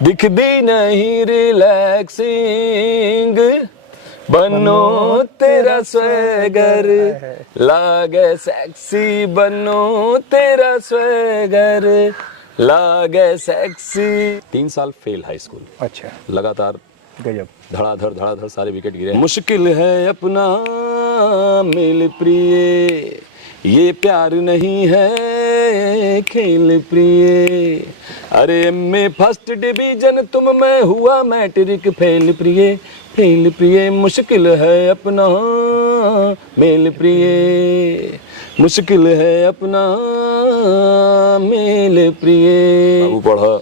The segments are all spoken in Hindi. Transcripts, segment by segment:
दिखदी नहीं रिलैक्सिंग, बनो तेरा स्वैगर, लागे सेक्सी बनो तेरा स्वैगर, लागे सेक्सी। 3 साल फेल हाई स्कूल। अच्छा, लगातार गजब। धड़ाधड़ सारे विकेट गिरे। मुश्किल है अपना मेल प्रिय, ये प्यार नहीं है खेल प्रिय। अरे एमए फर्स्ट डिवीजन तुम, मैं हुआ मैट्रिक फेल प्रिय, फेल प्रिय। मुश्किल है अपना मेल प्रिय, मुश्किल है अपना मेल प्रिय। बाबू पढ़ा,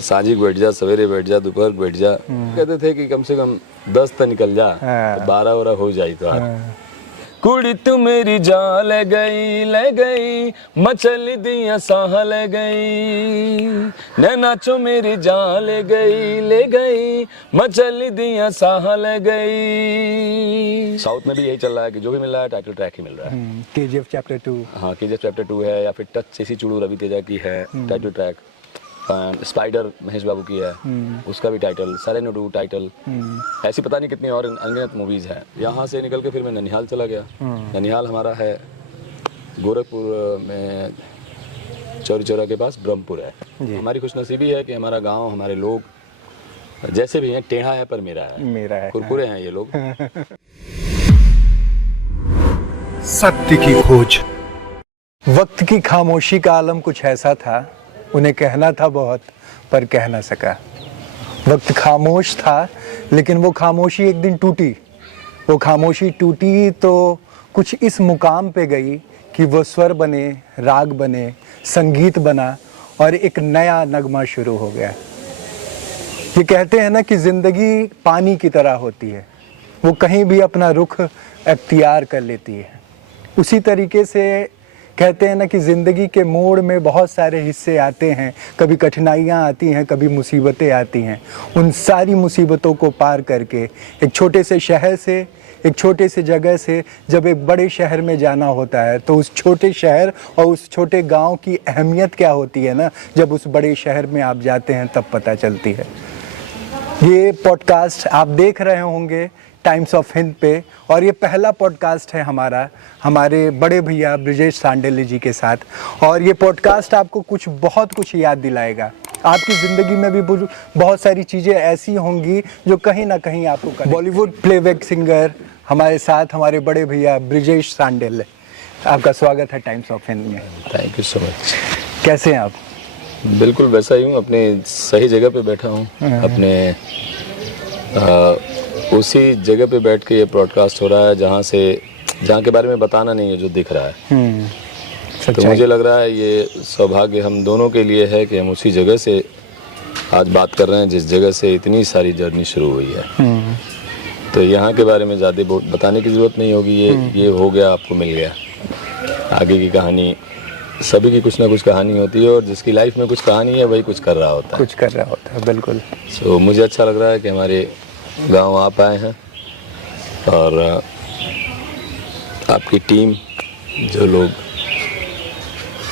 साझी बैठ जा, सवेरे बैठ जा, दोपहर बैठ जा। कहते थे कि कम से कम 10 तो निकल जा, तो 12 हो जाए तो कुड़ी तू मेरी जान ले गई, मचल दिया साह ले गई, नैना चो मेरी जान ले गई, मचल दिया साह ले गई। साउथ में भी यही चल रहा है कि जो भी मिल रहा है टाइटल ट्रैक ही मिल रहा है। KGF chapter 2। हाँ, केजीएफ चैप्टर 2 है, या फिर टच चेसी चुड़ू रवि तेजा की है टाइटल ट्रैक। स्पाइडर महेश बाबू की है, उसका भी टाइटल, सरेनोडू टाइटल। ऐसी पता नहीं कितनी और अनगिनत मूवीज हैं। यहाँ से निकल के फिर मैं ननिहाल चला गया। ननिहाल हमारा है गोरखपुर में, चौरी चौरा के पास ब्रह्मपुर है। हमारी खुशनसीबी है कि हमारा गांव, हमारे लोग जैसे भी हैं, टेढ़ा है पर मेरा है, कुरकुरे हैं ये लोग। सत्य की खोज। वक्त की खामोशी का आलम कुछ ऐसा था, उन्हें कहना था बहुत पर कह ना सका। वक्त खामोश था, लेकिन वो खामोशी एक दिन टूटी। वो खामोशी टूटी तो कुछ इस मुकाम पे गई कि वो स्वर बने, राग बने, संगीत बना और एक नया नगमा शुरू हो गया। ये कहते हैं ना कि ज़िंदगी पानी की तरह होती है, वो कहीं भी अपना रुख अख्तियार कर लेती है। उसी तरीके से कहते हैं ना कि ज़िंदगी के मोड़ में बहुत सारे हिस्से आते हैं, कभी कठिनाइयाँ आती हैं, कभी मुसीबतें आती हैं। उन सारी मुसीबतों को पार करके एक छोटे से शहर से, एक छोटे से जगह से जब एक बड़े शहर में जाना होता है, तो उस छोटे शहर और उस छोटे गांव की अहमियत क्या होती है ना, जब उस बड़े शहर में आप जाते हैं तब पता चलती है। ये पॉडकास्ट आप देख रहे होंगे टाइम्स ऑफ हिंद पे, और ये पहला पॉडकास्ट है हमारा, हमारे बड़े भैया ब्रिजेश सांडेले जी के साथ। और ये पॉडकास्ट आपको बहुत कुछ याद दिलाएगा। आपकी ज़िंदगी में भी बहुत सारी चीज़ें ऐसी होंगी जो कहीं ना कहीं आपको। बॉलीवुड प्लेबैक सिंगर हमारे साथ, हमारे बड़े भैया ब्रिजेश सांडेले, आपका स्वागत है टाइम्स ऑफ हिंद में। Thank you so much. कैसे हैं आप? बिल्कुल वैसा ही हूँ, अपने सही जगह पे बैठा हूँ, अपने उसी जगह पे बैठ के ये ब्रॉडकास्ट हो रहा है जहाँ के बारे में बताना नहीं है, जो दिख रहा है। तो मुझे लग रहा है ये सौभाग्य हम दोनों के लिए है कि हम उसी जगह से आज बात कर रहे हैं जिस जगह से इतनी सारी जर्नी शुरू हुई है। तो यहाँ के बारे में ज़्यादा बताने की ज़रूरत नहीं होगी। ये हो गया, आपको मिल गया। आगे की कहानी, सभी की कुछ ना कुछ कहानी होती है, और जिसकी लाइफ में कुछ कहानी है वही कुछ कर रहा होता है। बिल्कुल। सो मुझे अच्छा लग रहा है कि हमारे गांव आप आए हैं, और आपकी टीम, जो लोग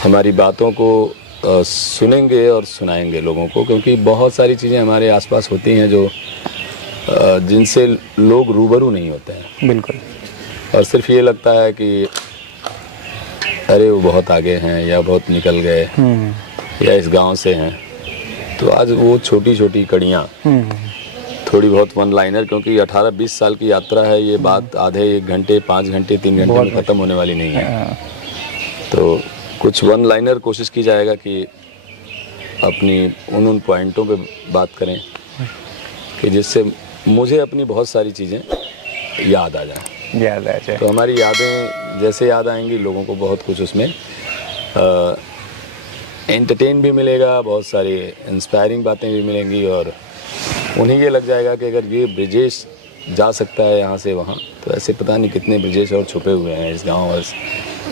हमारी बातों को सुनेंगे और सुनाएंगे लोगों को, क्योंकि बहुत सारी चीज़ें हमारे आसपास होती हैं जो जिनसे लोग रूबरू नहीं होते हैं। बिल्कुल। और सिर्फ ये लगता है कि अरे वो बहुत आगे हैं, या बहुत निकल गए, या इस गांव से हैं। तो आज वो छोटी छोटी कड़ियाँ, थोड़ी बहुत वन लाइनर, क्योंकि 18-20 साल की यात्रा है, ये बात आधे 1 घंटे, 5 घंटे, 3 घंटे में ख़त्म होने वाली नहीं है। तो कुछ वन लाइनर कोशिश की जाएगा कि अपनी उन पॉइंटों पे बात करें कि जिससे मुझे अपनी बहुत सारी चीज़ें याद आ जाए। तो हमारी यादें जैसे याद आएंगी, लोगों को बहुत कुछ उसमें एंटरटेन भी मिलेगा, बहुत सारी इंस्पायरिंग बातें भी मिलेंगी, और उन्हें ये लग जाएगा कि अगर ये ब्रिजेश जा सकता है यहाँ से वहाँ, तो ऐसे पता नहीं कितने ब्रिजेश और छुपे हुए हैं इस गांव और इस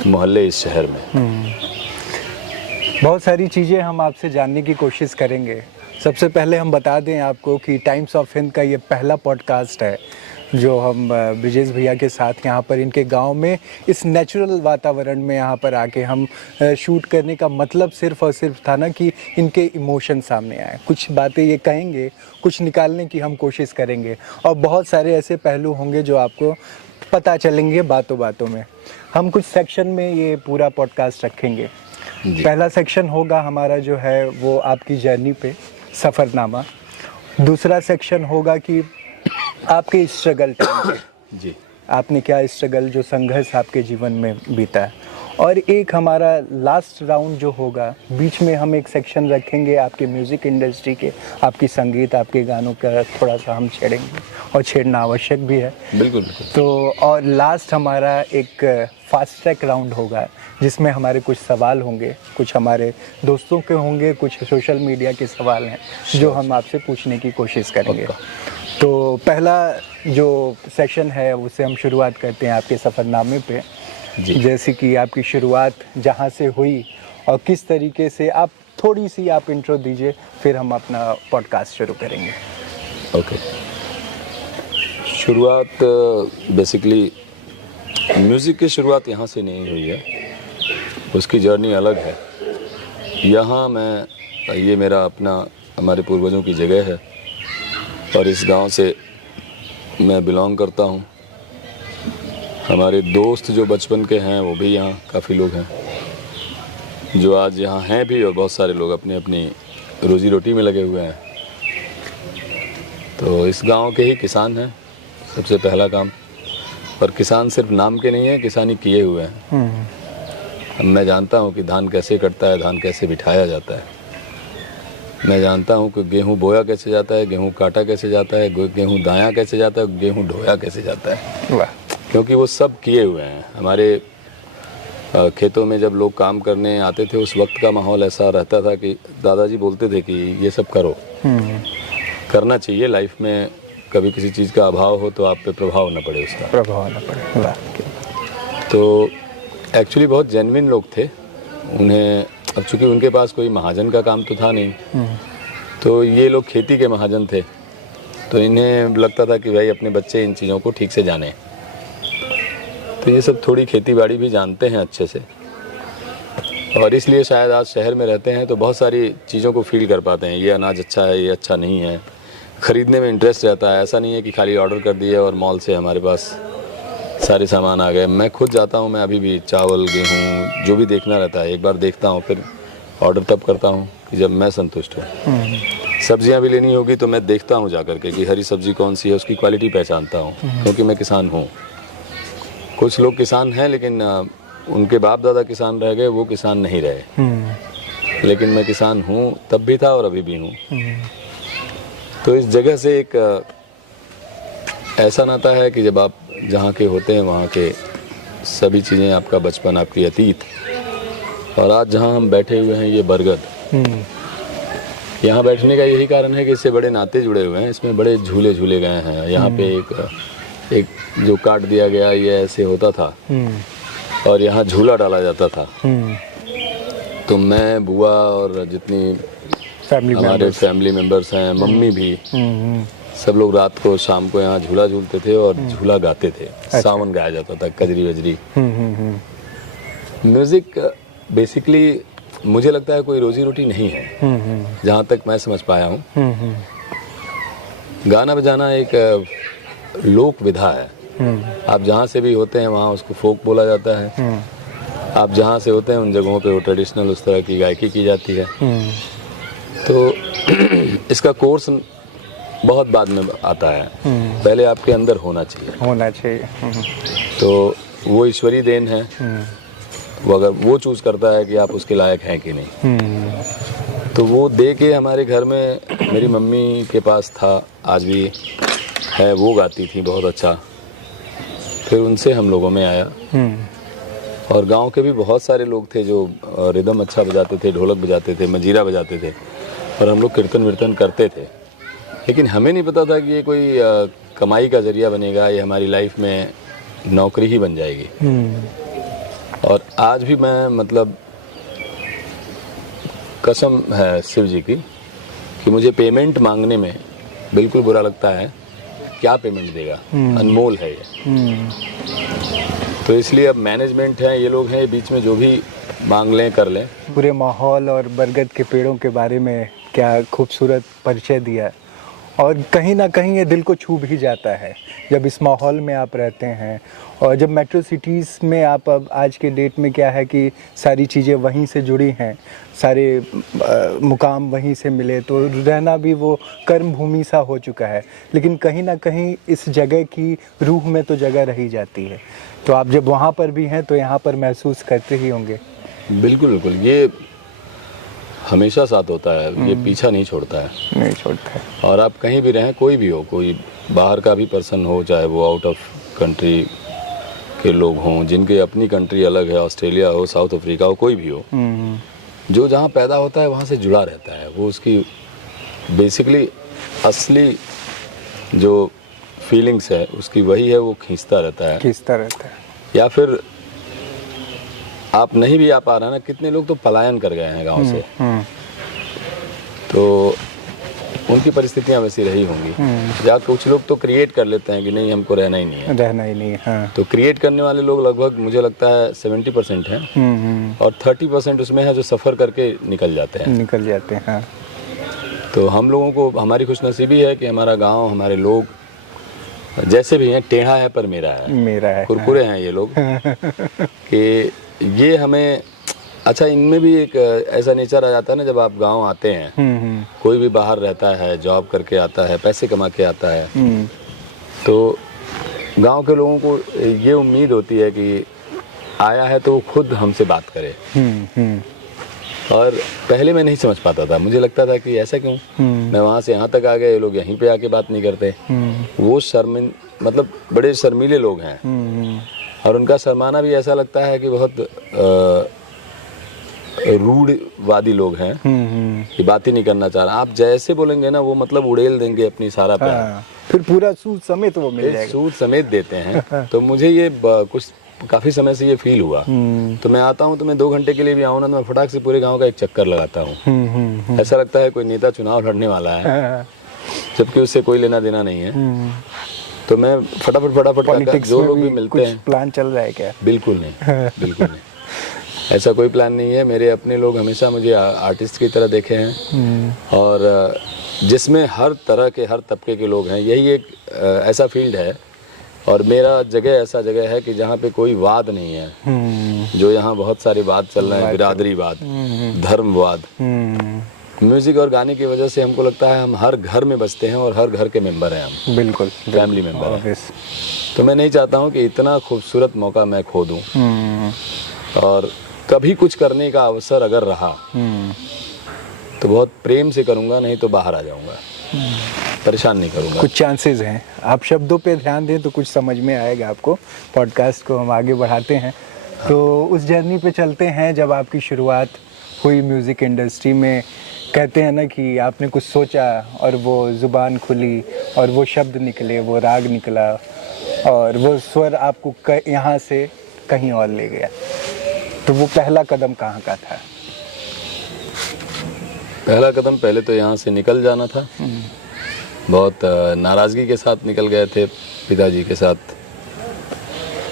मोहल्ले, इस शहर में। बहुत सारी चीज़ें हम आपसे जानने की कोशिश करेंगे। सबसे पहले हम बता दें आपको कि टाइम्स ऑफ हिंद का ये पहला पॉडकास्ट है जो हम ब्रिजेश भैया के साथ यहाँ पर इनके गांव में इस नेचुरल वातावरण में यहाँ पर आके हम शूट करने का मतलब सिर्फ और सिर्फ था ना कि इनके इमोशन सामने आए, कुछ बातें ये कहेंगे, कुछ निकालने की हम कोशिश करेंगे और बहुत सारे ऐसे पहलू होंगे जो आपको पता चलेंगे बातों बातों में। हम कुछ सेक्शन में ये पूरा पॉडकास्ट रखेंगे। पहला सेक्शन होगा हमारा जो है वो आपकी जर्नी पे, सफ़रनामा। दूसरा सेक्शन होगा कि आपके स्ट्रगल टाइम पे जी, आपने क्या स्ट्रगल, जो संघर्ष आपके जीवन में बीता है। और एक हमारा लास्ट राउंड जो होगा, बीच में हम एक सेक्शन रखेंगे आपके म्यूज़िक इंडस्ट्री के, आपकी संगीत, आपके गानों का थोड़ा सा हम छेड़ेंगे और छेड़ना आवश्यक भी है। बिल्कुल बिल्कुल। तो और लास्ट हमारा एक फास्ट ट्रैक राउंड होगा जिसमें हमारे कुछ सवाल होंगे, कुछ हमारे दोस्तों के होंगे, कुछ सोशल मीडिया के सवाल हैं जो हम आपसे पूछने की कोशिश करेंगे। तो पहला जो सेक्शन है उससे हम शुरुआत करते हैं आपके सफ़रनामे पे। जैसे कि आपकी शुरुआत जहाँ से हुई और किस तरीके से, आप थोड़ी सी आप इंट्रो दीजिए, फिर हम अपना पॉडकास्ट शुरू करेंगे। ओके। शुरुआत बेसिकली म्यूज़िक की शुरुआत यहाँ से नहीं हुई है, उसकी जर्नी अलग है। यहाँ ये मेरा अपना, हमारे पूर्वजों की जगह है और इस गांव से मैं बिलोंग करता हूँ। हमारे दोस्त जो बचपन के हैं वो भी यहाँ काफ़ी लोग हैं जो आज यहाँ हैं भी, और बहुत सारे लोग अपनी अपनी रोज़ी रोटी में लगे हुए हैं। तो इस गांव के ही किसान हैं सबसे पहला काम, और किसान सिर्फ नाम के नहीं है, किसानी किए हुए हैं। मैं जानता हूँ कि धान कैसे कटता है, धान कैसे बिठाया जाता है। मैं जानता हूँ कि गेहूँ बोया कैसे जाता है, गेहूँ काटा कैसे जाता है, गेहूँ दाया कैसे जाता है, गेहूँ ढोया कैसे जाता है। वाह। क्योंकि वो सब किए हुए हैं। हमारे खेतों में जब लोग काम करने आते थे उस वक्त का माहौल ऐसा रहता था कि दादाजी बोलते थे कि ये सब करो, करना चाहिए। लाइफ में कभी किसी चीज़ का अभाव हो तो आप पे प्रभाव न पड़े, उसका प्रभाव न पड़े। वाह। तो एक्चुअली बहुत जेन्युइन लोग थे। उन्हें, अब चूँकि उनके पास कोई महाजन का काम तो था नहीं, तो ये लोग खेती के महाजन थे। तो इन्हें लगता था कि भाई अपने बच्चे इन चीज़ों को ठीक से जाने, तो ये सब थोड़ी खेती बाड़ी भी जानते हैं अच्छे से, और इसलिए शायद आज शहर में रहते हैं तो बहुत सारी चीज़ों को फील कर पाते हैं। ये अनाज अच्छा है, ये अच्छा नहीं है, ख़रीदने में इंटरेस्ट रहता है। ऐसा नहीं है कि खाली ऑर्डर कर दिए और मॉल से हमारे पास सारे सामान आ गए। मैं खुद जाता हूँ, मैं अभी भी चावल, गेहूँ जो भी देखना रहता है एक बार देखता हूँ, फिर ऑर्डर तब करता हूँ कि जब मैं संतुष्ट हूँ। सब्जियाँ भी लेनी होगी तो मैं देखता हूँ जा कर के कि हरी सब्ज़ी कौन सी है, उसकी क्वालिटी पहचानता हूँ, क्योंकि मैं किसान हूँ। कुछ लोग किसान हैं लेकिन उनके बाप दादा किसान रह गए, वो किसान नहीं रहे। लेकिन मैं किसान हूँ, तब भी था और अभी भी हूँ। तो इस जगह से एक ऐसा नाता है कि जब आप जहाँ के होते हैं वहाँ के सभी चीज़ें, आपका बचपन, आपकी अतीत, और आज जहाँ हम बैठे हुए हैं ये बरगद, यहाँ बैठने का यही कारण है कि इससे बड़े नाते जुड़े हुए हैं। इसमें बड़े झूले झूले गए हैं। यहाँ पे एक जो काट दिया गया, ये ऐसे होता था और यहाँ झूला डाला जाता था। तो मैं, बुआ और जितनी हमारे फैमिली मेंबर्स हैं, मम्मी भी, सब लोग रात को, शाम को यहाँ झूला झूलते थे और झूला गाते थे। सावन गाया जाता था, कजरी वजरी। म्यूजिक बेसिकली मुझे लगता है कोई रोजी रोटी नहीं है, जहाँ तक मैं समझ पाया हूँ। गाना बजाना एक लोक विधा है। आप जहाँ से भी होते हैं वहाँ उसको फोक बोला जाता है। आप जहाँ से होते हैं उन जगहों पे वो ट्रेडिशनल उस तरह की गायकी की जाती है। तो इसका कोर्स बहुत बाद में आता है, पहले आपके अंदर होना चाहिए। तो वो ईश्वरी देन है, वो अगर वो चूज़ करता है कि आप उसके लायक हैं कि नहीं। तो वो दे के हमारे घर में मेरी मम्मी के पास था, आज भी है, वो गाती थी बहुत अच्छा। फिर उनसे हम लोगों में आया। और गांव के भी बहुत सारे लोग थे जो रिदम अच्छा बजाते थे, ढोलक बजाते थे, मंजीरा बजाते थे, और हम लोग कीर्तन वीर्तन करते थे। लेकिन हमें नहीं पता था कि ये कोई कमाई का जरिया बनेगा, ये हमारी लाइफ में नौकरी ही बन जाएगी। और आज भी मैं, मतलब कसम है शिव जी की, कि मुझे पेमेंट मांगने में बिल्कुल बुरा लगता है। क्या पेमेंट देगा, अनमोल है ये। तो इसलिए अब मैनेजमेंट है, ये लोग हैं, बीच में जो भी मांग लें कर लें। पूरे माहौल और बरगद के पेड़ों के बारे में क्या खूबसूरत परिचय दिया, और कहीं ना कहीं ये दिल को छू भी जाता है जब इस माहौल में आप रहते हैं। और जब मेट्रो सिटीज़ में आप अब आज के डेट में क्या है कि सारी चीज़ें वहीं से जुड़ी हैं, सारे मुकाम वहीं से मिले, तो रहना भी वो कर्म भूमि सा हो चुका है, लेकिन कहीं ना कहीं इस जगह की रूह में तो जगह रही जाती है। तो आप जब वहाँ पर भी हैं तो यहाँ पर महसूस करते ही होंगे। बिल्कुल बिल्कुल, ये हमेशा साथ होता है, ये पीछा नहीं छोड़ता है। नहीं छोड़ता है। और आप कहीं भी रहें, कोई भी हो, कोई बाहर का भी पर्सन हो, चाहे वो आउट ऑफ कंट्री के लोग हों, जिनकी अपनी कंट्री अलग है, ऑस्ट्रेलिया हो, साउथ अफ्रीका हो, कोई भी हो, जो जहाँ पैदा होता है वहाँ से जुड़ा रहता है। वो उसकी बेसिकली असली जो फीलिंग्स है उसकी वही है, वो खींचता रहता है। या फिर आप नहीं भी आ पा रहा ना, कितने लोग तो पलायन कर गए हैं गांव से, तो उनकी परिस्थितियां वैसी रही होंगी। या कुछ लोग तो क्रिएट कर लेते हैं कि नहीं हमको रहना ही नहीं है, हाँ। तो क्रिएट करने वाले लोग लगभग मुझे लगता है 70% हैं, और 30% उसमें है जो सफ़र करके निकल जाते हैं। हाँ। तो हम लोगों को, हमारी खुशनसीबी है कि हमारा गांव, हमारे लोग जैसे भी हैं, टेढ़ा है पर मेरा है, कुरकुरे हैं ये लोग कि ये हमें, अच्छा इनमें भी एक ऐसा नेचर आ जाता है ना, जब आप गांव आते हैं, कोई भी बाहर रहता है, जॉब करके आता है, पैसे कमा के आता है, तो गांव के लोगों को ये उम्मीद होती है कि आया है तो वो खुद हमसे बात करे। और पहले मैं नहीं समझ पाता था, मुझे लगता था कि ऐसा क्यों, मैं वहाँ से यहाँ तक आ गया, ये लोग यहीं पे आके बात नहीं करते। वो मतलब बड़े शर्मीले लोग हैं, और उनका शर्माना भी ऐसा लगता है कि बहुत रूढ़वादी लोग हैं, कि बात ही नहीं करना चाह रहा। आप जैसे बोलेंगे ना, वो मतलब उड़ेल देंगे अपनी सारा प्यार, फिर पूरा सूद समेत वो मिल जाएगा, सूद समेत देते हैं। तो मुझे ये कुछ काफ़ी समय से ये फील हुआ। तो मैं आता हूँ तो मैं 2 घंटे के लिए भी आऊँ ना, मैं फटाक से पूरे गांव का एक चक्कर लगाता हूँ। ऐसा लगता है कोई नेता चुनाव लड़ने वाला है, जबकि उससे कोई लेना देना नहीं है। तो मैं फटाफट जो लोग भी मिलते हैं। प्लान चल रहा है क्या? बिल्कुल नहीं ऐसा कोई प्लान नहीं है। मेरे अपने लोग हमेशा मुझे आर्टिस्ट की तरह देखे हैं, और जिसमें हर तरह के, हर तबके के लोग हैं। यही एक ऐसा फील्ड है, और मेरा जगह ऐसा जगह है कि जहाँ पे कोई वाद नहीं है। जो यहाँ बहुत सारे वाद चल रहे हैं, बिरादरीवाद, धर्मवाद। म्यूजिक और गाने की वजह से हमको लगता है हम हर घर में बसते हैं, और हर घर के मेंबर हैं हम। बिल्कुल, फैमिली मेंबर हैं। तो मैं नहीं चाहता हूँ कि इतना खूबसूरत मौका मैं खो दूँ, और कभी कुछ करने का अवसर अगर रहा तो बहुत प्रेम से करूँगा, नहीं तो बाहर आ जाऊँगा, परेशान नहीं करूँगा। कुछ चांसेस हैं, आप शब्दों पे ध्यान दें तो कुछ समझ में आएगा आपको। पॉडकास्ट को हम आगे बढ़ाते हैं, तो उस जर्नी पे चलते हैं जब आपकी शुरुआत हुई म्यूज़िक इंडस्ट्री में। कहते हैं ना कि आपने कुछ सोचा और वो ज़ुबान खुली और वो शब्द निकले, वो राग निकला, और वो स्वर आपको यहाँ से कहीं और ले गया। तो वो पहला कदम कहाँ का था? पहला कदम पहले तो यहाँ से निकल जाना था। बहुत नाराज़गी के साथ निकल गए थे पिताजी के साथ।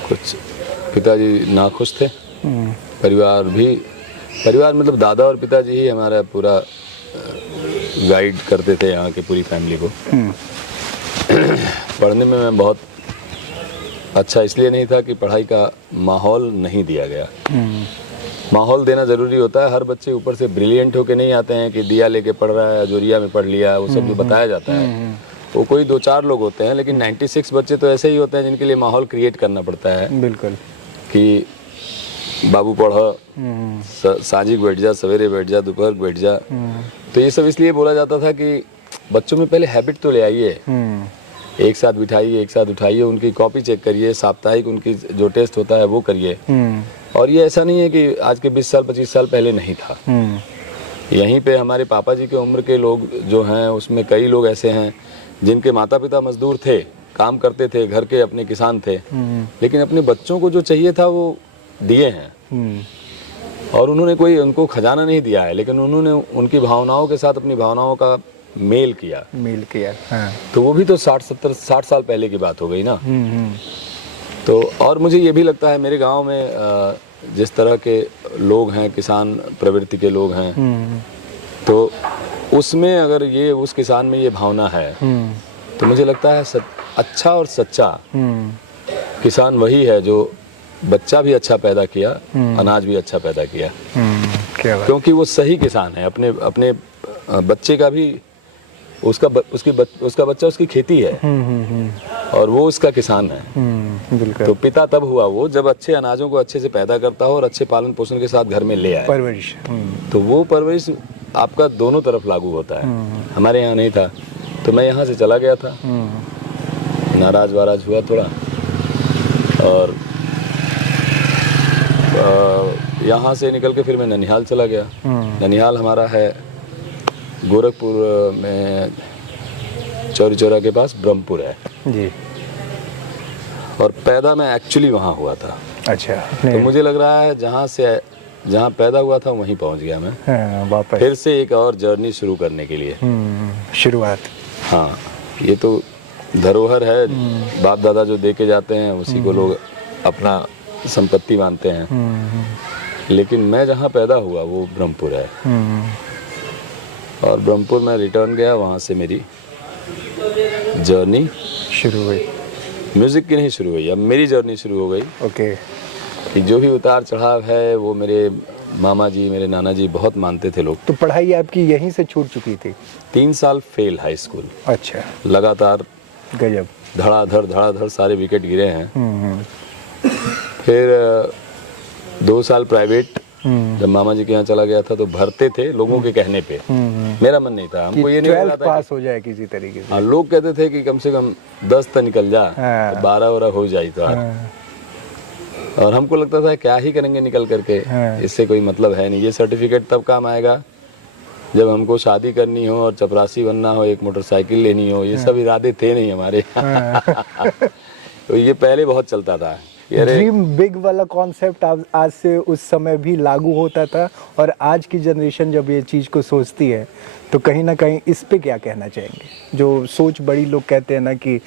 कुछ पिताजी नाखुश थे, परिवार मतलब दादा और पिताजी ही हमारा पूरा गाइड करते थे यहाँ की पूरी फैमिली को। पढ़ने में मैं बहुत अच्छा इसलिए नहीं था कि पढ़ाई का माहौल नहीं दिया गया। माहौल देना ज़रूरी होता है। हर बच्चे ऊपर से ब्रिलियंट होके नहीं आते हैं कि दिया लेके पढ़ रहा है, जोरिया में पढ़ लिया, वो सब जो बताया जाता है वो कोई 2-4 लोग होते हैं, लेकिन 96 बच्चे तो ऐसे ही होते हैं जिनके लिए माहौल क्रिएट करना पड़ता है। बिल्कुल, कि बाबू पढ़, सांझी बैठ जा, सवेरे बैठ जा, दोपहर बैठ जा। तो ये सब इसलिए बोला जाता था कि बच्चों में पहले हैबिट तो ले आइए, एक साथ बिठाइए, एक साथ उठाइए, उनकी कॉपी चेक करिए, साप्ताहिक उनकी जो टेस्ट होता है वो करिए। और ये ऐसा नहीं है कि आज के 20 साल 25 साल पहले नहीं था। यहीं पे हमारे पापा जी के उम्र के लोग जो हैं उसमें कई लोग ऐसे हैं जिनके माता पिता मजदूर थे, काम करते थे, घर के अपने किसान थे, लेकिन अपने बच्चों को जो चाहिए था वो दिए हैं। और उन्होंने कोई उनको खजाना नहीं दिया है, लेकिन उन्होंने उनकी भावनाओं के साथ अपनी भावनाओं का मेल किया। हाँ। तो वो भी तो 60 साल पहले की बात हो गई ना। तो और मुझे ये भी लगता है मेरे गांव में जिस तरह के लोग हैं, किसान प्रवृत्ति के लोग हैं, तो उसमें अगर ये उस किसान में ये भावना है तो मुझे लगता है अच्छा और सच्चा किसान वही है जो बच्चा भी अच्छा पैदा किया, अनाज भी अच्छा पैदा किया। क्या बात। क्योंकि वो सही किसान है। अपने बच्चे का भी उसका बच्चा उसकी खेती है और वो उसका किसान है। बिल्कुल। तो पिता तब हुआ वो जब अच्छे अनाजों को अच्छे से पैदा करता हो और अच्छे पालन पोषण के साथ घर में ले आए। परवरिश। तो वो परवरिश आपका दोनों तरफ लागू होता है। हमारे यहाँ नहीं था, तो मैं यहाँ से चला गया था, नाराज वाराज हुआ थोड़ा, और यहाँ से निकल के फिर मैं ननिहाल चला गया। ननिहाल हमारा है गोरखपुर में, चौरी चौरा के पास ब्रह्मपुर है जी। और पैदा मैं एक्चुअली वहाँ हुआ था। अच्छा। तो मुझे लग रहा है जहाँ पैदा हुआ था वहीं पहुँच गया मैं। हाँ, वापस फिर से एक और जर्नी शुरू करने के लिए। शुरुआत। हाँ, ये तो धरोहर है, बाप दादा जो दे के जाते हैं उसी को लोग अपना संपत्ति मानते हैं। लेकिन मैं जहाँ पैदा हुआ वो ब्रह्मपुर है और ब्रह्मपुर में रिटर्न गया। वहाँ से मेरी जर्नी शुरू हुई। म्यूजिक की नहीं शुरू हुई, अब मेरी जर्नी शुरू हो गई। ओके। कि जो भी उतार चढ़ाव है वो मेरे मामा जी, मेरे नाना जी बहुत मानते थे लोग। तो पढ़ाई आपकी यहीं से छूट चुकी थी? 3 साल फेल हाई स्कूल। अच्छा। लगातार गजब। धड़ाधड़ सारे विकेट गिरे हैं। फिर 2 साल प्राइवेट, जब मामा जी के यहाँ चला गया था तो भरते थे लोगों के कहने पे। मेरा मन नहीं था, हमको ये नहीं लगा था पास हो जाए किसी तरीके से। हाँ, लोग कहते थे कि कम से कम 10 तो निकल जा। हाँ। तो 12 हो जाए तो और हमको लगता था क्या ही करेंगे निकल करके। हाँ। इससे कोई मतलब है नहीं। ये सर्टिफिकेट तब काम आएगा जब हमको शादी करनी हो और चपरासी बनना हो, एक मोटरसाइकिल लेनी हो। ये सब इरादे थे नहीं हमारे। तो ये पहले बहुत चलता था। ड्रीम बिग वाला कॉन्सेप्ट आज से उस समय भी लागू होता था, और आज की जनरेशन जब ये चीज़ को सोचती है तो कहीं ना कहीं इस पे क्या कहना चाहेंगे? जो सोच बड़ी लोग कहते हैं ना कि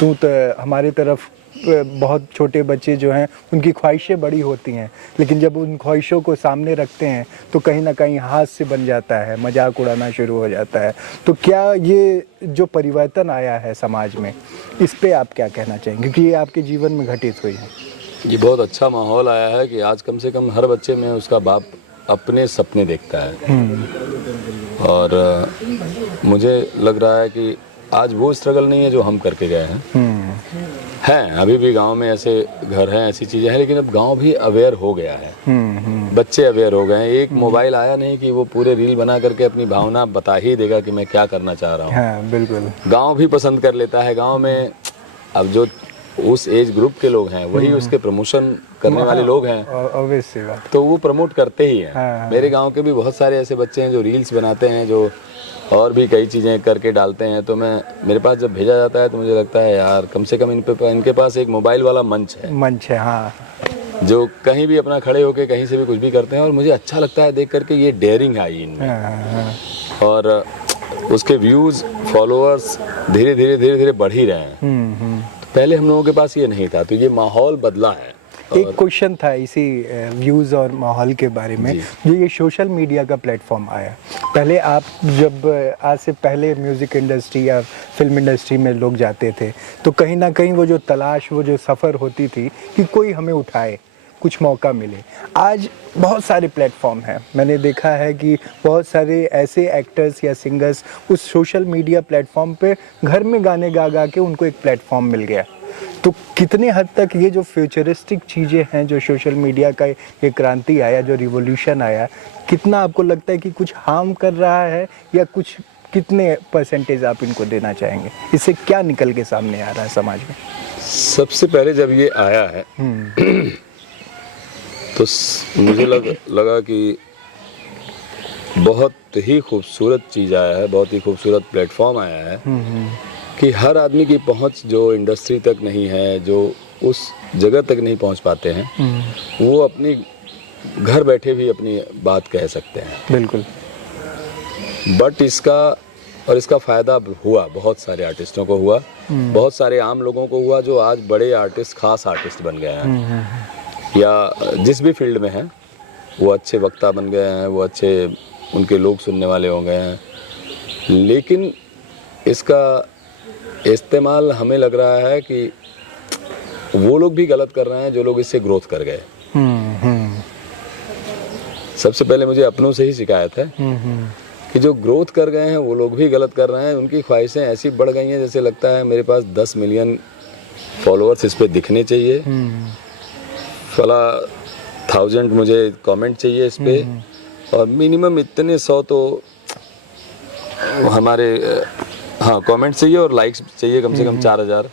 तू तो हमारे तरफ, बहुत छोटे बच्चे जो हैं उनकी ख्वाहिशें बड़ी होती हैं, लेकिन जब उन ख्वाहिशों को सामने रखते हैं तो कहीं ना कहीं हास्य बन जाता है, मजाक उड़ाना शुरू हो जाता है। तो क्या ये जो परिवर्तन आया है समाज में, इस पे आप क्या कहना चाहेंगे, क्योंकि ये आपके जीवन में घटित हुई है? ये बहुत अच्छा माहौल आया है कि आज कम से कम हर बच्चे में उसका बाप अपने सपने देखता है। और मुझे लग रहा है कि आज वो स्ट्रगल नहीं है जो हम करके गए हैं। अभी भी गांव में ऐसे घर हैं, ऐसी चीजें हैं, लेकिन अब गांव भी अवेयर हो गया है। बच्चे अवेयर हो गए हैं। एक मोबाइल आया नहीं कि वो पूरे रील बना करके अपनी भावना बता ही देगा कि मैं क्या करना चाह रहा हूँ। हाँ, बिल्कुल। गांव भी पसंद कर लेता है। गांव में अब जो उस एज ग्रुप के लोग हैं वही उसके प्रमोशन करने वाले लोग हैं। ऑब्वियसली बात। तो वो प्रमोट करते ही हैं। हाँ। मेरे गांव के भी बहुत सारे ऐसे बच्चे हैं जो रील्स बनाते हैं, जो और भी कई चीज़ें करके डालते हैं। तो मेरे पास जब भेजा जाता है तो मुझे लगता है यार कम से कम इनके पास एक मोबाइल वाला मंच है। हाँ। जो कहीं भी अपना खड़े होके कहीं से भी कुछ भी करते हैं, और मुझे अच्छा लगता है देख करके ये डेयरिंग आई इनमें। हाँ। और उसके व्यूज, फॉलोअर्स धीरे धीरे बढ़ ही रहे हैं। पहले हम लोगों के पास ये नहीं था, तो ये माहौल बदला है। एक क्वेश्चन था इसी व्यूज़ और माहौल के बारे में, जो ये सोशल मीडिया का प्लेटफॉर्म आया। पहले आप जब आज से पहले म्यूज़िक इंडस्ट्री या फिल्म इंडस्ट्री में लोग जाते थे तो कहीं ना कहीं वो जो तलाश, वो जो सफ़र होती थी कि कोई हमें उठाए, कुछ मौका मिले। आज बहुत सारे प्लेटफॉर्म हैं। मैंने देखा है कि बहुत सारे ऐसे एक्टर्स या सिंगर्स उस सोशल मीडिया प्लेटफॉर्म पे घर में गाने गा के उनको एक प्लेटफॉर्म मिल गया। तो कितने हद तक ये जो फ्यूचरिस्टिक चीज़ें हैं, जो सोशल मीडिया का ये क्रांति आया, जो रिवॉल्यूशन आया, कितना आपको लगता है कि कुछ हार्म कर रहा है, या कुछ कितने परसेंटेज आप इनको देना चाहेंगे? इससे क्या निकल के सामने आ रहा है समाज में? सबसे पहले जब ये आया है तो मुझे लगा कि बहुत ही खूबसूरत चीज़ आया है, बहुत ही खूबसूरत प्लेटफॉर्म आया है कि हर आदमी की पहुंच जो इंडस्ट्री तक नहीं है, जो उस जगह तक नहीं पहुंच पाते हैं, वो अपनी घर बैठे भी अपनी बात कह सकते हैं। बिल्कुल। बट इसका और इसका फ़ायदा हुआ, बहुत सारे आर्टिस्टों को हुआ, बहुत सारे आम लोगों को हुआ जो आज बड़े आर्टिस्ट, खास आर्टिस्ट बन गए हैं, या जिस भी फील्ड में हैं वो अच्छे वक्ता बन गए हैं, वो अच्छे उनके लोग सुनने वाले हो गए हैं। लेकिन इसका इस्तेमाल हमें लग रहा है कि वो लोग भी गलत कर रहे हैं जो लोग इससे ग्रोथ कर गए। सबसे पहले मुझे अपनों से ही शिकायत है कि जो ग्रोथ कर गए हैं वो लोग भी गलत कर रहे हैं। उनकी ख्वाहिशें ऐसी बढ़ गई हैं जैसे लगता है मेरे पास 10 मिलियन फॉलोअर्स इस पे दिखने चाहिए, फला 1000 मुझे कमेंट चाहिए इस पे, और मिनिमम इतने 100 तो हमारे कमेंट चाहिए और लाइक्स चाहिए कम से कम 4000।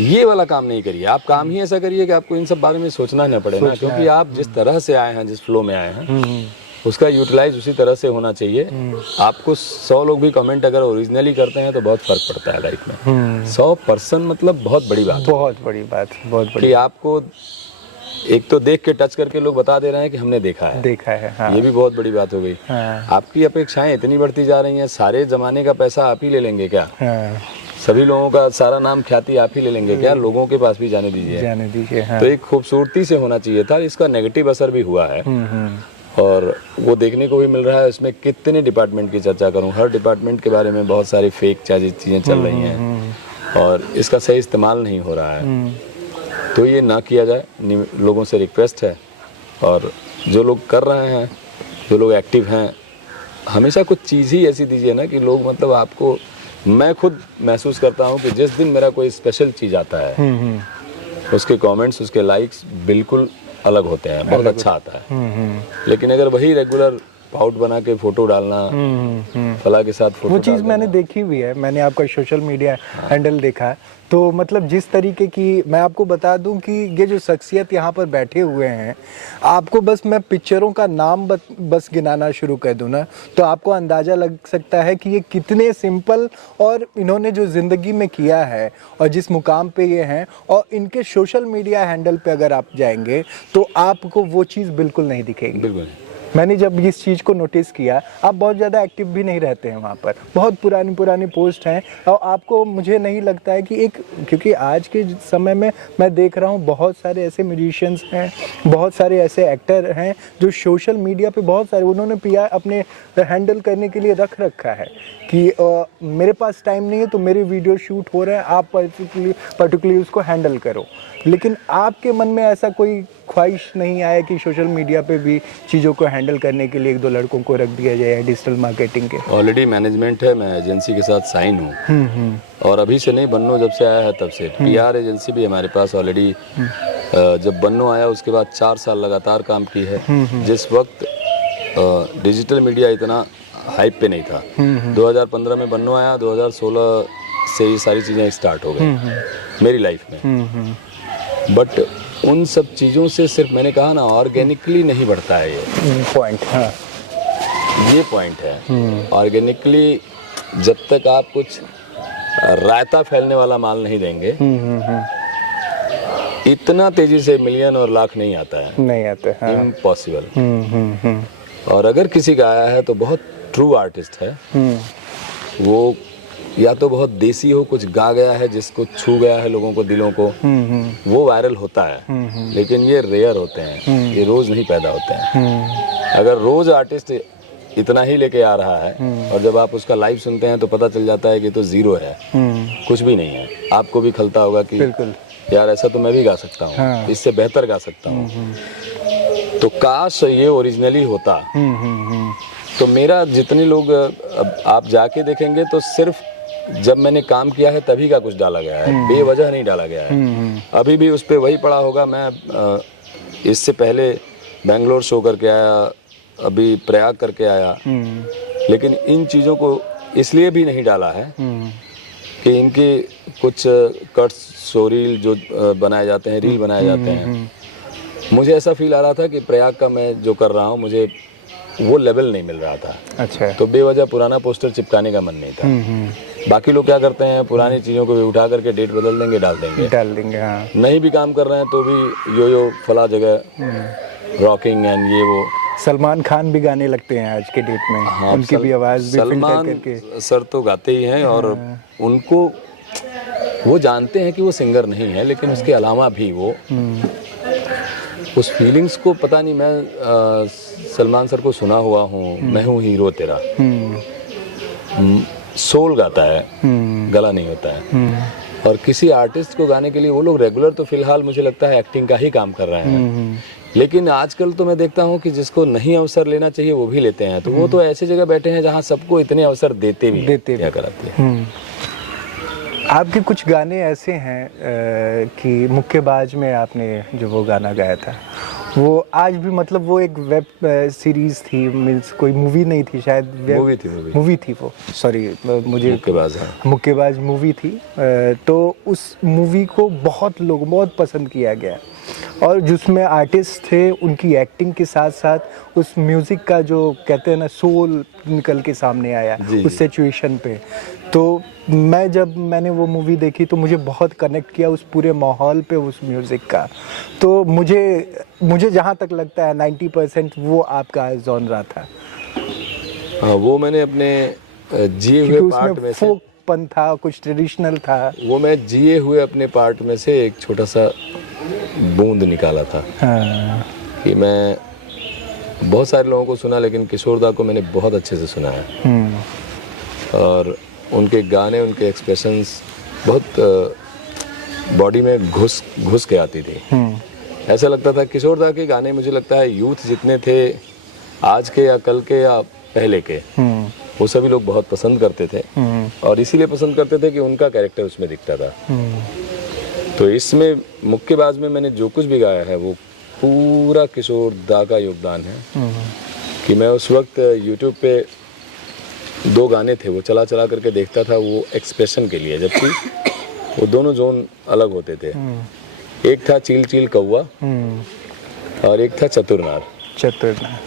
ये वाला काम नहीं करिए, आप काम ही ऐसा करिए कि आपको इन सब बारे में सोचना न पड़े ना, क्योंकि आप जिस तरह से आए हैं, जिस फ्लो में आए हैं, उसका यूटिलाइज उसी तरह से होना चाहिए। आपको 100 लोग भी कमेंट अगर ओरिजिनली करते हैं तो बहुत फर्क पड़ता है लाइफ में। 100% मतलब बहुत बड़ी बात, बहुत बड़ी बात, बहुत बड़ी। कि आपको एक तो देख के टच करके लोग बता दे रहे हैं कि हमने देखा है। हाँ। ये भी बहुत बड़ी बात हो गई। हाँ। आपकी अपेक्षाएं इतनी बढ़ती जा रही हैं, सारे जमाने का पैसा आप ही ले लेंगे क्या? हाँ। सभी लोगों का सारा नाम ख्याति आप ही ले लेंगे क्या? लोगों के पास भी जाने दीजिए। हाँ। तो एक खूबसूरती से होना चाहिए था, इसका नेगेटिव असर भी हुआ है और वो देखने को भी मिल रहा है। इसमें कितने डिपार्टमेंट की चर्चा करूं, हर डिपार्टमेंट के बारे में बहुत सारी फेक चीज़ें चल रही हैं और इसका सही इस्तेमाल नहीं हो रहा है। तो ये ना किया जाए, लोगों से रिक्वेस्ट है। और जो लोग कर रहे हैं, जो लोग एक्टिव हैं, हमेशा कुछ चीज़ ही ऐसी दीजिए ना कि लोग मतलब आपको, मैं खुद महसूस करता हूँ कि जिस दिन मेरा कोई स्पेशल चीज़ आता है उसके कमेंट्स, उसके लाइक्स बिल्कुल अलग होते हैं, बहुत अच्छा आता है। लेकिन अगर वही रेगुलर पाउट बना के फोटो डालना, फला के साथ फोटो, वो चीज़ मैंने देखी हुई है। मैंने आपका सोशल मीडिया हैंडल देखा है, तो मतलब जिस तरीके की, मैं आपको बता दूं कि ये जो शख्सियत यहाँ पर बैठे हुए हैं, आपको बस मैं पिक्चरों का नाम बस गिनाना शुरू कर दूं ना, तो आपको अंदाज़ा लग सकता है कि ये कितने सिंपल, और इन्होंने जो ज़िंदगी में किया है और जिस मुकाम पे ये हैं, और इनके सोशल मीडिया हैंडल पे अगर आप जाएंगे तो आपको वो चीज़ बिल्कुल नहीं दिखेगी। बिल्कुल। मैंने जब इस चीज़ को नोटिस किया, आप बहुत ज़्यादा एक्टिव भी नहीं रहते हैं वहाँ पर, बहुत पुरानी पोस्ट हैं, और आपको, मुझे नहीं लगता है कि एक, क्योंकि आज के समय में मैं देख रहा हूँ बहुत सारे ऐसे म्यूजिशियंस हैं, बहुत सारे ऐसे एक्टर हैं जो सोशल मीडिया पे बहुत सारे उन्होंने PR अपने हैंडल करने के लिए रखा है कि मेरे पास टाइम नहीं है तो मेरे वीडियो शूट हो रहे हैं, आप पर्टिकुलरली उसको हैंडल करो। लेकिन आपके मन में ऐसा कोई ख्वाहिश नहीं आया कि सोशल मीडिया पे भी चीज़ों को हैंडल करने के लिए 1-2 लड़कों को रख दिया जाए डिजिटल मार्केटिंग के? ऑलरेडी मैनेजमेंट है, मैं एजेंसी के साथ साइन हूँ, और अभी से नहीं, बन्नो जब से आया है तब से PR एजेंसी भी हमारे पास ऑलरेडी, जब बन्नो आया उसके बाद 4 साल लगातार काम की है। जिस वक्त डिजिटल मीडिया इतना हाइप पे नहीं था, 2015 में बन्नो आया, 2016 से ये सारी चीज़ें स्टार्ट हो गई मेरी लाइफ में। बट उन सब चीज़ों से सिर्फ, मैंने कहा ना, ऑर्गेनिकली नहीं बढ़ता है ये पॉइंट। हाँ, ये पॉइंट है। ऑर्गेनिकली जब तक आप कुछ रायता फैलने वाला माल नहीं देंगे, इतना तेजी से मिलियन और लाख नहीं आता है, नहीं आता है, इम्पॉसिबल। और अगर किसी का आया है तो बहुत ट्रू आर्टिस्ट है, वो या तो बहुत देसी हो, कुछ गा गया है जिसको छू गया है लोगों को, दिलों को, वो वायरल होता है। लेकिन ये रेयर होते हैं, ये रोज नहीं पैदा होते हैं। अगर रोज आर्टिस्ट इतना ही लेके आ रहा है और जब आप उसका लाइव सुनते हैं तो पता चल जाता है कि तो जीरो है, कुछ भी नहीं है, आपको भी खलता होगा कि बिल्कुल यार ऐसा तो मैं भी गा सकता हूँ, हाँ, इससे बेहतर गा सकता हूँ। तो काश ये ओरिजिनली होता। तो मेरा, जितने लोग, अब आप जाके देखेंगे तो सिर्फ जब मैंने काम किया है तभी का कुछ डाला गया है, बेवजह नहीं डाला गया है। अभी भी उस पे वही पड़ा होगा। मैं इससे पहले बेंगलोर शो करके आया, अभी प्रयाग करके आया, लेकिन इन चीज़ों को इसलिए भी नहीं डाला है कि इनके कुछ कट्स, शोरील जो बनाए जाते हैं, रील बनाए जाते हैं, मुझे ऐसा फील आ रहा था कि प्रयाग का मैं जो कर रहा हूँ मुझे वो लेवल नहीं मिल रहा था। अच्छा। तो बेवजह पुराना पोस्टर चिपकाने का मन नहीं था। बाकी लोग क्या करते हैं, पुरानी चीज़ों को भी उठा करके डेट बदल देंगे, डाल देंगे। हाँ। नहीं भी काम कर रहे हैं तो भी यो फला जगह रॉकिंग एंड ये वो सलमान खान भी गाने लगते हैं आज के डेट में। हाँ, उनकी भी आवाज़ भी फिल्टर सलमान करके। सर तो गाते ही हैं, और उनको वो जानते हैं कि वो सिंगर नहीं है, लेकिन उसके अलावा भी वो उस फीलिंग्स को, पता नहीं, मैं सलमान सर को सुना हुआ हूँ, मैं हूँ हीरो तेरा, सोल गाता है, गला नहीं होता है। और किसी आर्टिस्ट को गाने के लिए वो लोग रेगुलर तो फिलहाल मुझे लगता है एक्टिंग का ही काम कर रहे हैं, लेकिन आजकल तो मैं देखता हूँ कि जिसको नहीं अवसर लेना चाहिए वो भी लेते हैं। तो वो तो ऐसी जगह बैठे हैं जहाँ सबको इतने अवसर देते भी क्या कराते हैं। आपके कुछ गाने ऐसे हैं कि मुक्केबाज में आपने जो वो गाना गाया था, वो आज भी, मतलब वो एक वेब सीरीज थी, मीन्स कोई मूवी नहीं थी शायद, मूवी थी वो, सॉरी मुझे, मुक्केबाज मूवी थी। तो उस मूवी को बहुत लोग बहुत पसंद किया गया, और जिसमें आर्टिस्ट थे उनकी एक्टिंग के साथ साथ उस म्यूज़िक का जो कहते हैं ना सोल निकल के सामने आया उस सिचुएशन पे। तो मैंने वो मूवी देखी तो मुझे बहुत कनेक्ट किया उस पूरे माहौल पे, उस म्यूज़िक का। तो मुझे जहाँ तक लगता है 90% वो आपका जॉनरा था। हाँ, वो मैंने अपने जिए हुए पार्ट में से, फोकपन था, कुछ ट्रेडिशनल था, वो मैं जिए हुए अपने पार्ट में से एक छोटा सा बूंद निकाला था। हाँ। कि मैं बहुत सारे लोगों को सुना, लेकिन किशोर दा को मैंने बहुत अच्छे से सुना है, और उनके गाने, उनके एक्सप्रेशंस बहुत बॉडी में घुस के आती थी। ऐसा लगता था किशोर दा के गाने, मुझे लगता है यूथ जितने थे आज के या कल के या पहले के, वो सभी लोग बहुत पसंद करते थे, और इसीलिए पसंद करते थे कि उनका कैरेक्टर उसमें दिखता था। तो इसमें मुक्केबाज में मैंने जो कुछ भी गाया है वो पूरा किशोर दा का योगदान है। कि मैं उस वक्त यूट्यूब पे 2 गाने थे, वो चला करके देखता था, वो एक्सप्रेशन के लिए, जबकि वो दोनों जोन अलग होते थे। एक था चील चील कौवा, और एक था चतुरनार।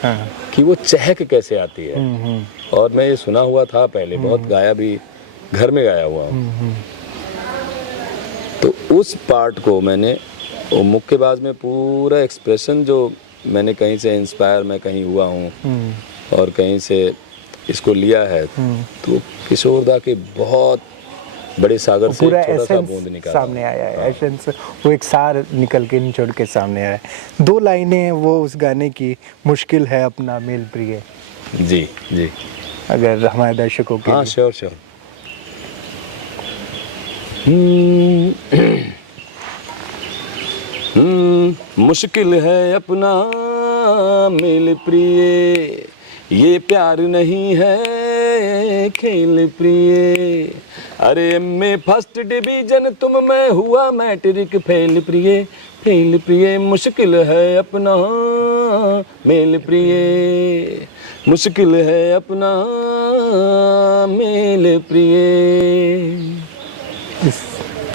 हाँ। कि वो चहक कैसे आती है, और मैं ये सुना हुआ था पहले, बहुत गाया भी, घर में गाया हुआ हूँ। तो उस पार्ट को मैंने मुक्केबाज में पूरा एक्सप्रेशन, जो मैंने कहीं से इंस्पायर मैं कहीं हुआ हूँ और कहीं से इसको लिया है, तो किशोर दा के बहुत बड़े सागर से छोटा सा बूंद निकाला सामने आया है। एसेंस, वो एक सार निकल के निचोड़ के सामने आया है। 2 लाइनें वो उस गाने की, मुश्किल है अपना मेल प्रिय। जी जी, अगर हमारे दर्शकों के, हाँ श्योर। मुश्किल है अपना मेल प्रिय, ये प्यार नहीं है खेल प्रिय। अरे एमए फर्स्ट डिवीजन तुम, मैं हुआ मैट्रिक फेल प्रिय। मुश्किल है अपना मेल प्रिय, मुश्किल है अपना मेल प्रिय।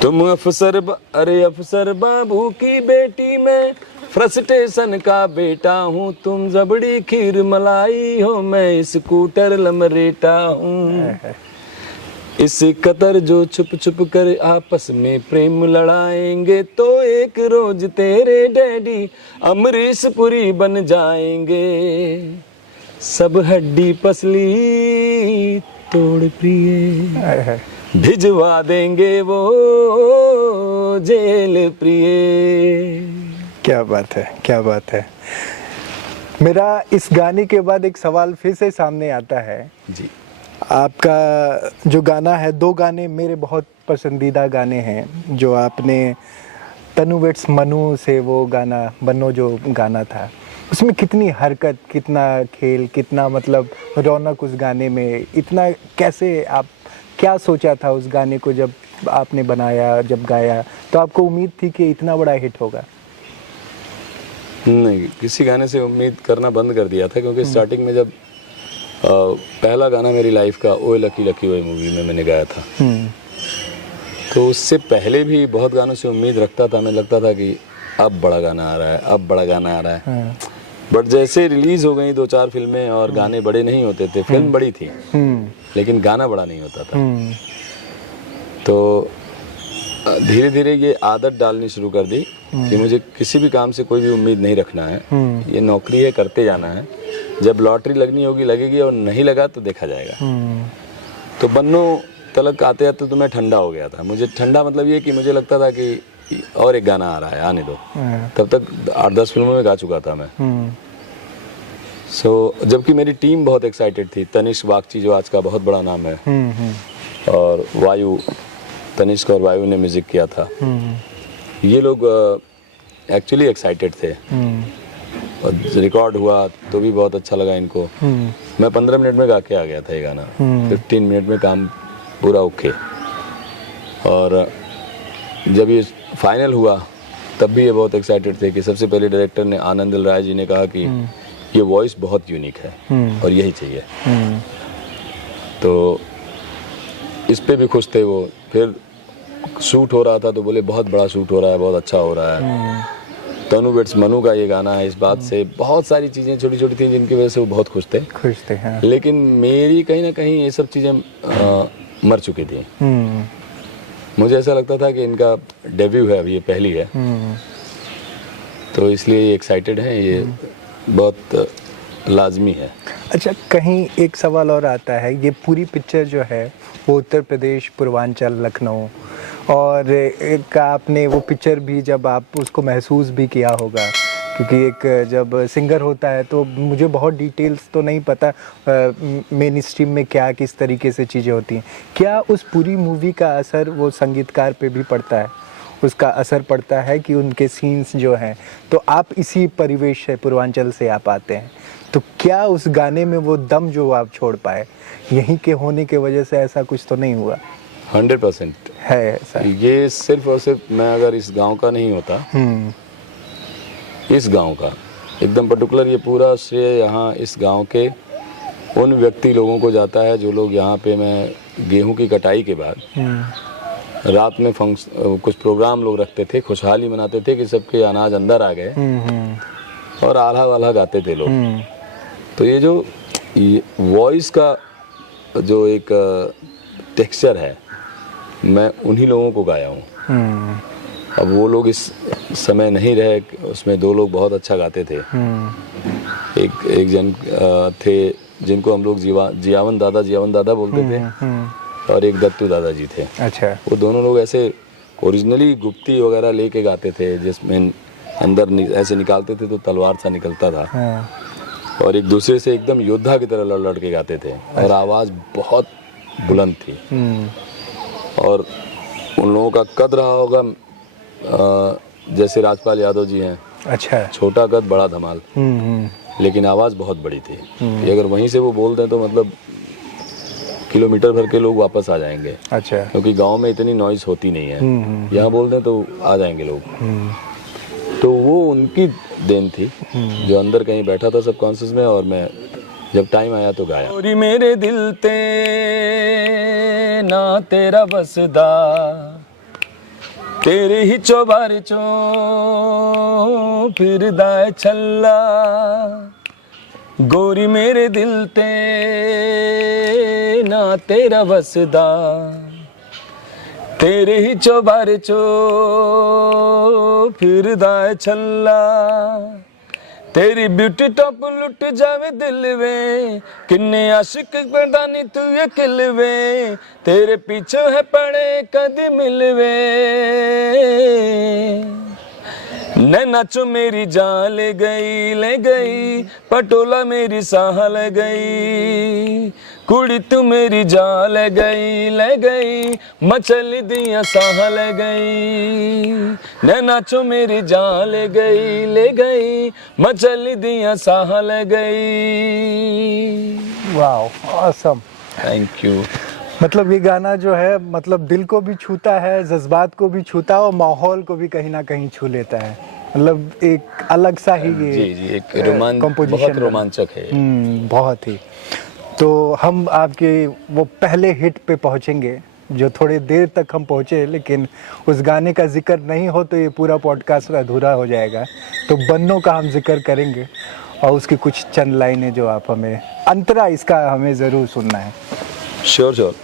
तुम अरे अफसर बाबू की बेटी, मैं फ्रस्ट्रेशन का बेटा हूँ। तुम जबड़ी खीर मलाई हो, मैं स्कूटर लमरेटा हूँ। इस कतर जो छुप छुप कर आपस में प्रेम लड़ाएंगे, तो एक रोज तेरे डैडी अमरीश पुरी बन जाएंगे। सब हड्डी पसली तोड़ प्रिय, भिजवा देंगे वो जेल प्रिय। क्या बात है, क्या बात है। मेरा इस गाने के बाद एक सवाल फिर से सामने आता है जी। आपका जो गाना है, 2 गाने मेरे बहुत पसंदीदा गाने हैं जो आपने तनु वेट्स मनु से वो गाना बनो जो गाना था, उसमें कितनी हरकत, कितना खेल, कितना मतलब रौनक उस गाने में। इतना कैसे, आप क्या सोचा था उस गाने को जब आपने बनाया, जब गाया, तो आपको उम्मीद थी कि इतना बड़ा हिट होगा? नहीं, किसी गाने से उम्मीद करना बंद कर दिया था, क्योंकि स्टार्टिंग में जब पहला गाना मेरी लाइफ का ओए लकी लकी ओए मूवी में मैंने गाया था, तो उससे पहले भी बहुत गानों से उम्मीद रखता था। मैं लगता था कि अब बड़ा गाना आ रहा है, अब बड़ा गाना आ रहा है। बट जैसे रिलीज हो गई 2-4 फिल्में और गाने बड़े नहीं होते थे, फिल्म बड़ी थी लेकिन गाना बड़ा नहीं होता था, तो धीरे धीरे ये आदत डालनी शुरू कर दी कि मुझे किसी भी काम से कोई भी उम्मीद नहीं रखना है। ये नौकरी है, करते जाना है, जब लॉटरी लगनी होगी लगेगी, और नहीं लगा तो देखा जाएगा। तो बन्नो तलक आते आते तो मैं ठंडा हो गया था। मुझे ठंडा मतलब ये कि मुझे लगता था कि और एक गाना आ रहा है, आने दो। तब तक 8-10 फिल्मों में गा चुका था मैं। जबकि मेरी टीम बहुत एक्साइटेड थी। तनिष्क बागची जो आज का बहुत बड़ा नाम है, और वायु, तनिष्क और वायु ने म्यूजिक किया था। ये लोग एक्चुअली एक्साइटेड थे। और रिकॉर्ड हुआ तो भी बहुत अच्छा लगा इनको। मैं 15 मिनट में गा के आ गया था ये गाना। 15 मिनट में काम पूरा ओके। और जब ये फाइनल हुआ तब भी ये बहुत एक्साइटेड थे कि सबसे पहले डायरेक्टर ने, आनंद राय जी ने कहा कि ये वॉइस बहुत यूनिक है और यही चाहिए। तो इस पे भी खुश थे वो। फिर शूट हो रहा था तो बोले बहुत बड़ा शूट हो रहा है, बहुत अच्छा हो रहा है। तनु बेट्स मनु का ये गाना है। इस बात से बहुत सारी चीज़ें छोटी छोटी थी जिनकी वजह से वो बहुत खुश थे। हाँ। लेकिन मेरी कहीं ना कहीं ये सब चीज़ें मर चुकी थी। मुझे ऐसा लगता था कि इनका डेब्यू है, अभी ये पहली है, तो इसलिए ये एक्साइटेड हैं। ये बहुत लाजमी है। अच्छा, कहीं एक सवाल और आता है, ये पूरी पिक्चर जो है वो उत्तर प्रदेश, पूर्वांचल, लखनऊ, और एक आपने वो पिक्चर भी जब आप उसको महसूस भी किया होगा, क्योंकि एक जब सिंगर होता है तो मुझे बहुत डिटेल्स तो नहीं पता मेन स्ट्रीम में क्या किस तरीके से चीज़ें होती हैं। क्या उस पूरी मूवी का असर वो संगीतकार पे भी पड़ता है? उसका असर पड़ता है कि उनके सीन्स जो हैं, तो आप इसी परिवेश से, पूर्वांचल से आप आते हैं, तो क्या उस गाने में वो दम जो आप छोड़ पाए, यहीं के होने के वजह से ऐसा कुछ तो नहीं हुआ? 100% है ऐसा। ये सिर्फ और सिर्फ मैं अगर इस गांव का नहीं होता, इस गांव का एकदम पर्टिकुलर, ये पूरा श्रेय यहाँ इस गांव के उन व्यक्ति लोगों को जाता है जो लोग यहाँ पे, मैं गेहूं की कटाई के बाद रात में कुछ प्रोग्राम लोग रखते थे, खुशहाली मनाते थे कि सबके अनाज अंदर आ गए, और आल्हा वाल्हा गाते थे लोग। तो ये जो वॉइस का जो एक टेक्सचर है, मैं उन्हीं लोगों को गाया हूँ। अब वो लोग इस समय नहीं रहे, उसमें 2 लोग बहुत अच्छा गाते थे। एक जन थे जिनको हम लोग जियावन दादा बोलते थे, और एक दत्तू दादाजी थे। अच्छा। वो दोनों लोग ऐसे ओरिजिनली गुप्ती वगैरह लेके गाते थे, जिसमें अंदर ऐसे निकालते थे तो तलवार सा निकलता था। और एक दूसरे से एकदम योद्धा की तरह लड़ के गाते थे, और आवाज़ बहुत बुलंद थी। और उन लोगों का कद रहा होगा जैसे राजपाल यादव जी हैं। अच्छा। छोटा कद, बड़ा धमाल, लेकिन आवाज़ बहुत बड़ी थी। कि अगर वहीं से वो बोल दें तो मतलब किलोमीटर भर के लोग वापस आ जाएंगे। अच्छा। क्योंकि गांव में इतनी नॉइज़ होती नहीं है। यहाँ बोल दें तो आ जाएंगे लोग। तो वो उनकी देन थी जो अंदर कहीं बैठा था सबकॉन्शियस में, और मैं जब टाइम आया तो गाया। और मेरे दिल ते ना तेरा बसदा, तेरे ही चौबार चो फिरदा है छल्ला। गोरी मेरे दिल ते ना तेरा बसदा, तेरे ही चौबार चो फिरदा है छल्ला। तेरी ब्यूटी टॉप लुट जावे दिल वे, किन्ने आशिक पता नहीं तू ये किल वे। तेरे पीछे है पड़े कदी मिलवे, नैना चो मेरी जान ले गई, पटोला मेरी साह ले गई। कुड़ी तू मेरी जान ले गई, मछली दिया साह ले गई। नैना चो मेरी जान ले गई, मछली दिया साह ले गई। वाह, ऑसम। Thank you. मतलब ये गाना जो है, मतलब दिल को भी छूता है, जज्बात को भी छूता है, और माहौल को भी कहीं ना कहीं छू लेता है। मतलब एक अलग सा ही ये जी, एक कंपोजिशन, बहुत रोमांचक है। बहुत ही। तो हम आपके वो पहले हिट पे पहुंचेंगे, जो थोड़ी देर तक हम पहुंचे, लेकिन उस गाने का जिक्र नहीं हो तो ये पूरा पॉडकास्ट अधूरा हो जाएगा। तो बन्नों का हम जिक्र करेंगे, और उसकी कुछ चंद लाइनें जो आप हमें अंतरा इसका हमें ज़रूर सुनना है। श्योर।